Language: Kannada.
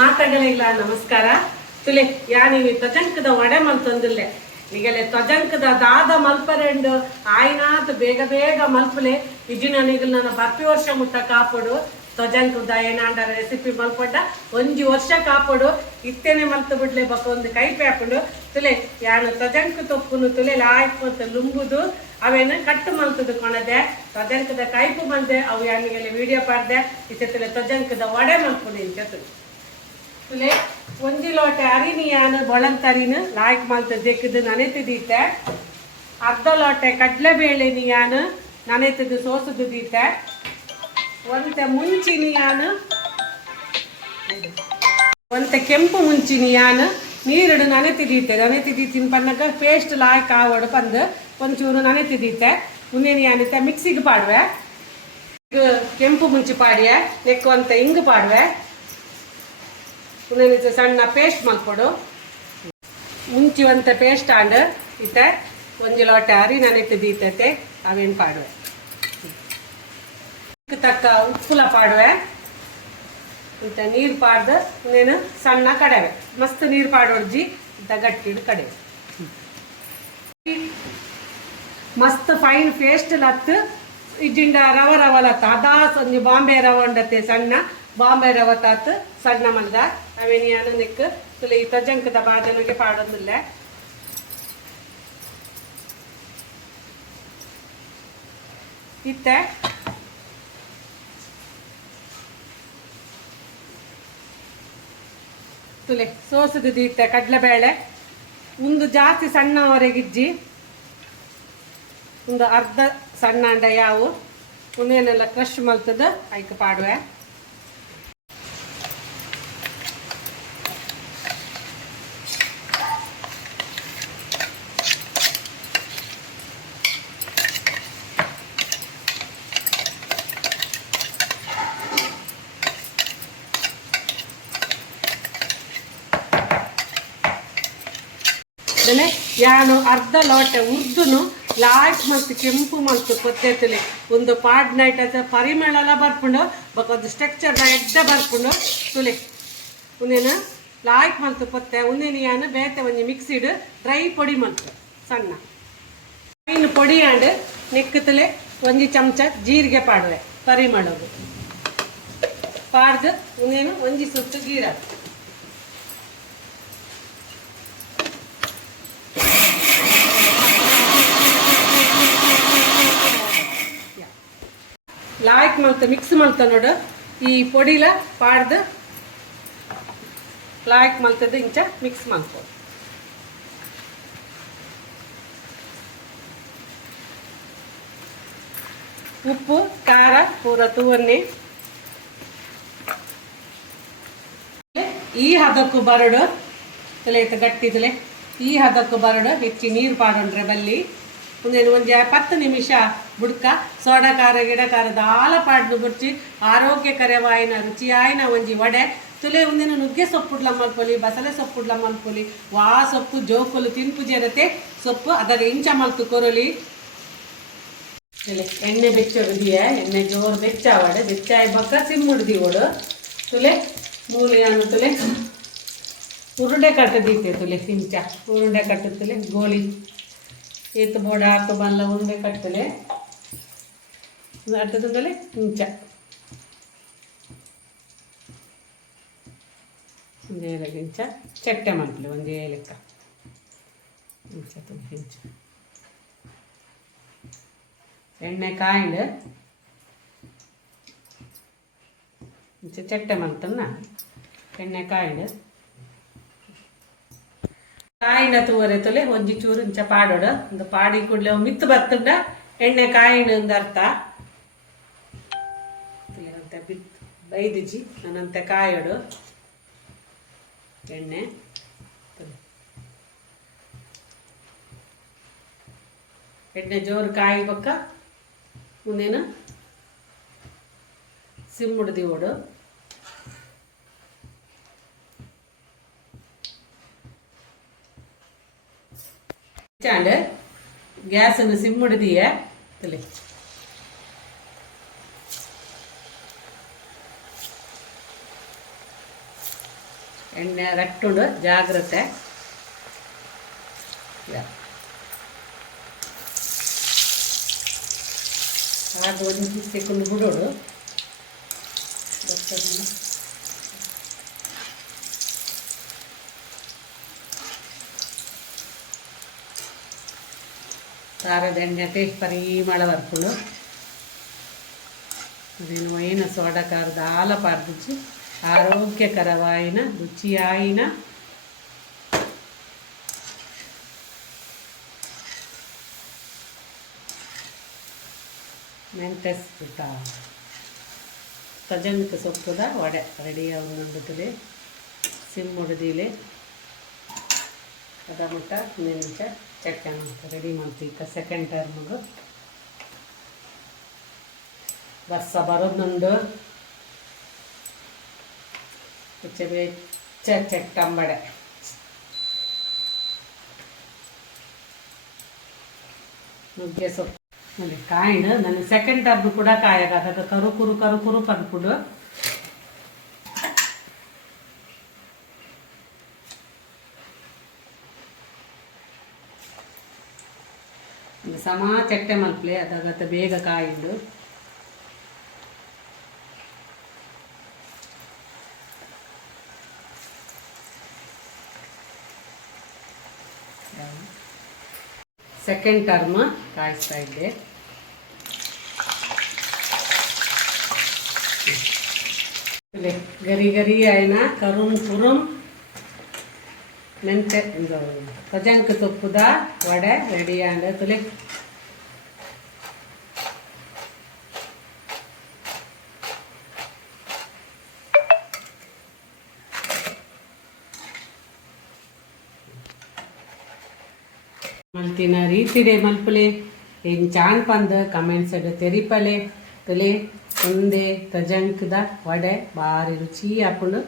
ಮಾತಾಡಲಿಲ್ಲ ನಮಸ್ಕಾರ. ತುಲೆ ಯಾನಿ ತಜಂಕದ ಒಡೆ ಮಲ್ತೊಂದಿಲ್ಲೆ? ಈಗಲೇ ತಜಂಕದ ದಾದ ಮಲ್ಪರೆಂಡು ಆಯ್ನಾತ್ ಬೇಗ ಬೇಗ ಮಲ್ಪಲೆ. ಇಜಿನ ನಿಗಲ್ ನನ್ನ ಪ್ರತಿ ವರ್ಷ ಮುಟ್ಟ ಕಾಪಡು. ತಜಂಕದ ಏನಾಂಡ ರೆಸಿಪಿ ಮಲ್ಪಡ್ಡ ಒಂಜಿ ವರ್ಷ ಕಾಪಡು. ಇತ್ತೇನೆ ಮಲ್ತು ಬಿಡ್ಲೆ ಬಕ್ಕ ಒಂದು ಕೈ ಪ್ಯಾಪುಂಡು ತುಲೆ, ಯಾನು ತಜಂಕ ತೊಪ್ಪುನು ತುಲೆ ಲಾಯ್ಕ್ ಅಂತ ಲುಂಬುದು. ಅವೇನು ಕಟ್ಟು ಮಲ್ತದು ಕೊಣದೆ. ತ್ವಜಂಕದ ಕೈಪು ಬಂದೆ ಅವು ಯಾನಿಗೆಲ್ಲ ವಿಡಿಯೋ ಪಾಡ್ದೆ. ಇತ್ತೆ ತ್ವಜಂಕದ ಒಡೆ ಮಲ್ಪುಂಡು ಇಂಚತು ತುಲೆ ಒಂದು ಲೋಟ ಅರಿನಿಯಾನು ಬೊಳಂತರಿನು ಲಾಯ್ಕ್ ಮಾಲ್ತ ದೆಕ್ಕದು ನನೆತಿದೀತೆ. ಅರ್ಧ ಲೋಟೆ ಕಡ್ಲೆಬೇಳೆ ನಿಯಾನು ನನೆತದು ಸೋಸದು ದೀತೆ. ಒಂತೆ ಮುಂಚಿನಿಯಾನು, ಒಂತೆ ಕೆಂಪು ಮುಂಚಿನಿಯಾನು ನೀರಿಡು ನನೆತಿದೀತೆ. ನನೆತಿದೀತಿನ ಪನ್ನಗ ಪೇಸ್ಟ್ ಲಾಯ್ಕ್ ಆವಡು ಪಂದು ಒಂಚೂರು ನನೆತಿದೀತೆ. ಉನ್ನೇನಿಯಾನಿತೆ ಮಿಕ್ಸಿಗೆ ಪಾಡುವೆ. ಕೆಂಪು ಮುಂಚಿ ಪಾಡಿಯೆ ನೆಕ್ ಒಂತ ಇಂಗು ಪಾಡುವೆ. ಉನ್ನೇನಿತ ಸಣ್ಣ ಪೇಸ್ಟ್ ಮಲ್ಕೊಡು ಮುಂಚಿ ಒಂತ ಪೇಸ್ಟ್ ಆಂಡ್ ಇತ್ತೆ ಒಂಜಿ ಲೋಟ ಅರಿ ನಾನಿಟ್ಟು ದೀತತೆ ಅವೇನು ಪಾಡುವೆ? ತಕ್ಕ ಉಪ್ಪುಲ ಪಾಡುವೆ. ಇಂತ ನೀರು ಪಾಡ್ದು ಇನ್ನೇನು ಸಣ್ಣ ಕಡೆವೆ. ಮಸ್ತ್ ನೀರು ಪಾಡೋಡ್ಜಿ ಇಂತ ಗಟ್ಟಿಡು ಕಡೆವೆ. ಮಸ್ತ್ ಫೈನ್ ಪೇಸ್ಟ್ ಲತ್ತು ಇಜ್ಜಿಂಡ ರವ ರವ ಲತ್ತ. ಅದಾ ಒಂಜಿ ಬಾಂಬೆ ರವ ಉಂಡತೆ ಸಣ್ಣ. ಬಾಂಬೆ ರವ ಸಣ್ಣ ಮಲ್ದ ಅವೇನಿಯಾನ ನಿಕ್ ತುಲೆ ಈತ ಜಂಕದ ಬಾದನಿಗೆ ಪಾಡೋದಿಲ್ಲ. ಇತ್ತೆ? ತುಲೆ ಸೋಸದು ಕಡ್ಲೆ ಕಡ್ಲೆಬೇಳೆ. ಒಂದು ಜಾಸ್ತಿ ಸಣ್ಣವರೆಗಿಜ್ಜಿ, ಒಂದು ಅರ್ಧ ಸಣ್ಣ ಅಂಡ ಯಾವು ಉಣ್ಣೆನೆಲ್ಲ ಕ್ರಶ್ ಮಲ್ತದ, ಐಕ್ ಪಾಡುವೆ. ಬೆಲೆ ಯಾನು ಅರ್ಧ ಲೋಟ ಉರ್ದುನು ಲಾಯ್ಟ್ ಮತ್ತು ಕೆಂಪು ಮತ್ತು ಪದ್ಧತಿಲಿ ಒಂದು ಪಾಡ್ ನೈಟ್ ಅಂತ ಪರಿಮಳ ಎಲ್ಲ ಬರ್ಕೊಂಡು ಸ್ಟ್ರಕ್ಚರ್ ಎಡ್ಡ ಬರ್ಕೊಂಡು ತುಲೆ. ಒಂದೇನು ಲಾಯ್ಕ್ ಮಲ್ತು ಪತ್ತೆ ಒಂದೇನು ಯಾನು ಬೇತೆ ಒಂಜಿ ಮಿಕ್ಸಿಡ್ ಡ್ರೈ ಪೊಡಿ ಮಲ್ತು ಸಣ್ಣ. ಮೀನು ಪೊಡಿ ಆಂಡ್ ನೆಕ್ಕತಲೆ ಒಂಜಿ ಚಮಚ ಜೀರಿಗೆ ಪಾಡುವೆ, ಪರಿಮಳದು. ಪಾಡ್ದು ಒಂದೇನು ಒಂಜಿ ಸುತ್ತು ಗೀರ. ಲಾಯ್ಕ್ ಮಲ್ತ ಮಿಕ್ಸ್ ಮಾಡ್ತಾ ನೋಡು. ಈ ಪೊಡಿಲ ಪಾಡ್ದು ಲಾಯ್ಕ್ ಮಾಡ್ತದ ಇಂಚ ಮಿಕ್ಸ್ ಮಾಡ್ಕೋ. ಉಪ್ಪು, ಖಾರ, ಪೂರ ತೂವನ್ನಿ. ಈ ಹದಕ್ಕೂ ಬರಡು. ಗಟ್ಟಿ ಗಟ್ಟಿದಲೆ ಈ ಹದಕ್ಕೂ ಬರಡು. ಹೆಚ್ಚಿ ನೀರು ಪಾಡೊಂಡ್ರೆ ಬಲ್ಲಿ. ಒಂದೇನು, ಒಂದು ಪತ್ತು ನಿಮಿಷ ಬುಡ್ಕ, ಸೋಡ ಖಾರ, ಗಿಡ ಖಾರ ದಾಲ ಪಾಡ್ದು ಬುಡ್ಚಿ ಆರೋಗ್ಯಕರವಾಯಿನ ರುಚಿಯಾಯಿನ ಒಂಜಿ ವಡೆ, ತುಲೆ ಒಂದಿನ ನುಗ್ಗೆ ಸೊಪ್ಪುಡ್ಲ ಮಲ್ಪೊಲಿ, ಬಸಳೆ ಸೊಪ್ಪುಡ್ಲ ಮಲ್ಪೊಲಿ, ವಾ ಸೊಪ್ಪು, ಜೋಕೊಲು ತಿನ್ಪು ಜರತೆ ಸೊಪ್ಪು ಅದರ ಇಂಚ ಮಲ್ತು ಕೊರಲಿ. ಎಣ್ಣೆ ಉದಿಯ, ಎಣ್ಣೆ ಜೋರು ಬೆಚ್ಚಾವಡೆ ಬೆಚ್ಚಾಯ ಬಕ್ಕ ಸಿಮ್ಮುಡ್ದಿ ಓಡು. ತುಲೆ ಮೂಲಿಯನ್ನು ತುಲೆ. ಉರುಡೆ ಕಟ್ಟದೀತೆ ತುಲೆ ಇಂಚ ಉರುಡೆ ಕಟ್ಟುತ್ತಲೆ ಗೋಲಿ. ಏತು ಬೋಡ ಹಾಕ ಬಲ್ಲ ಉಂಡೆ ಕಟ್ಟಲೆ ಅಟ್ಟದಿಂದಲೇ ಇಂಚ ಒಂದು ಏಲಕ್ಕೆ ಇಂಚ ಚಟ್ಟೆ ಮಲ್ಪಲೆ ಒಂದು ಏಲಕ್ಕ. ಇಂಚ ತುಂಬ ಇಂಚ. ಎಣ್ಣೆ ಕಾಯಿಂಡ್ ಇಂಚ ಚಟ್ಟೆ ಮಂತನ್ನ ಎಣ್ಣೆ ಕಾಯಿಂಡ್ ಕಾಯಿನ ತೂವರೆ ತೊಲೆ ಒಂಜಿ ಚೂರು ಇಂಚ ಪಾಡೋಡು. ಒಂದು ಪಾಡಿ ಕೂಡಲೇ ಮಿತ್ತು ಬತ್ತುಂಡ, ಎಣ್ಣೆ ಕಾಯಿನ ಒಂದು ಅರ್ಥ. ಬಿತ್ ಬೈದಿಜಿ ನನ್ನಂತೆ ಕಾಯೋಡು. ಎಣ್ಣೆ. ಎಣ್ಣೆ ಜೋರು ಕಾಯಿ ಬೊಕ್ಕ ಮುಂದೇನು? ಸಿಮ್ಮುಡ್ದಿ ಓಡು. ಚಾಂಡ್ ಗ್ಯಾಸನ್ನು ಸಿಮ್ಮುಡ್ದಿಯ ತಲೆ. ಎಣ್ಣೆ ರಟ್ಟುಂಡು ಜಾಗ್ರತೆ ಯಾ. ಆಗ ಒಂದು ಸೆಕೆಂಡ್ ಬಿಡೋಡು ಗೊತ್ತದನ್ನ ಖಾರದ ಎಣ್ಣೆ ಟೇಸ್ಟ್ ಪರಿಮಳ ಬರ್ಕೊಂಡು నేను అయిన సోడకారు దాల పార్దించి ఆరోగ్యకరమైన రుచి అయిన ಮೆಂತೆಸ್ ಊಟ ಸಜನ್ಕ ಸೊಪ್ಪುದ ವಡೆ ರೆಡಿ ಆಗುತ್ತದೆ ಸಿಮ್ ಹೊಡೆದಿಲೆ ಅದ ಮಟ್ಟ ನಿಂಚ ಚಟ್ಟ ರೆಡಿ ಮಾಡ್ತೀವಿ ಈಗ ಸೆಕೆಂಡ್ ಟರ್ಮ್ಗೆ ರಸ ಬೆಚ್ಚ ಚಟ್ಟಂಬಡೆ ನುಗ್ಗೆ ಸೊಪ್ಪು. ನನಗೆ ಕಾಯಿನ ನನಗೆ ಸೆಕೆಂಡ್ ಟರ್ಮ್ ಕೂಡ ಕಾಯಾಗ ಅದಾಗ ಕರು ಕುರು ಕರು ಕುರು ಪನ್ಕೊಂಡು ಸಮ ಚಟ್ಟೆ ಮಲ್ಪಲೆ, ಅದಾಗತ್ತೆ ಬೇಗ ಕಾಯಿಂಡು ಸೆಕೆಂಡ್ ಟರ್ಮ್ ಕಾಯಿಸ್ತಾ ಇದ್ದೆ. ಗರಿ ಗರಿ ಆಯ್ನ? ಕರುಮ್ ಕುರುಮ್ ಮೆಂತೆ, ಇದು ಪಜಂಕ ತುಪ್ಪದ ವಡೆ, ರೆಡಿ ಆಂಡ ತುಲೆ. ಮಲ್ತಿನ ರೀತಿಡೆ ಮಲ್ಪಲೆ. ಏನು ಚಾನ್ ಪಂದ ಕಮೆಂಟ್ಸ್ ತೆರಿಪಲೆ. ತಲೆ, ಒಂದೇ ತಜಂಕದ ವಡೆ, ಭಾರಿ ರುಚಿ ಹಾಕೊಂಡು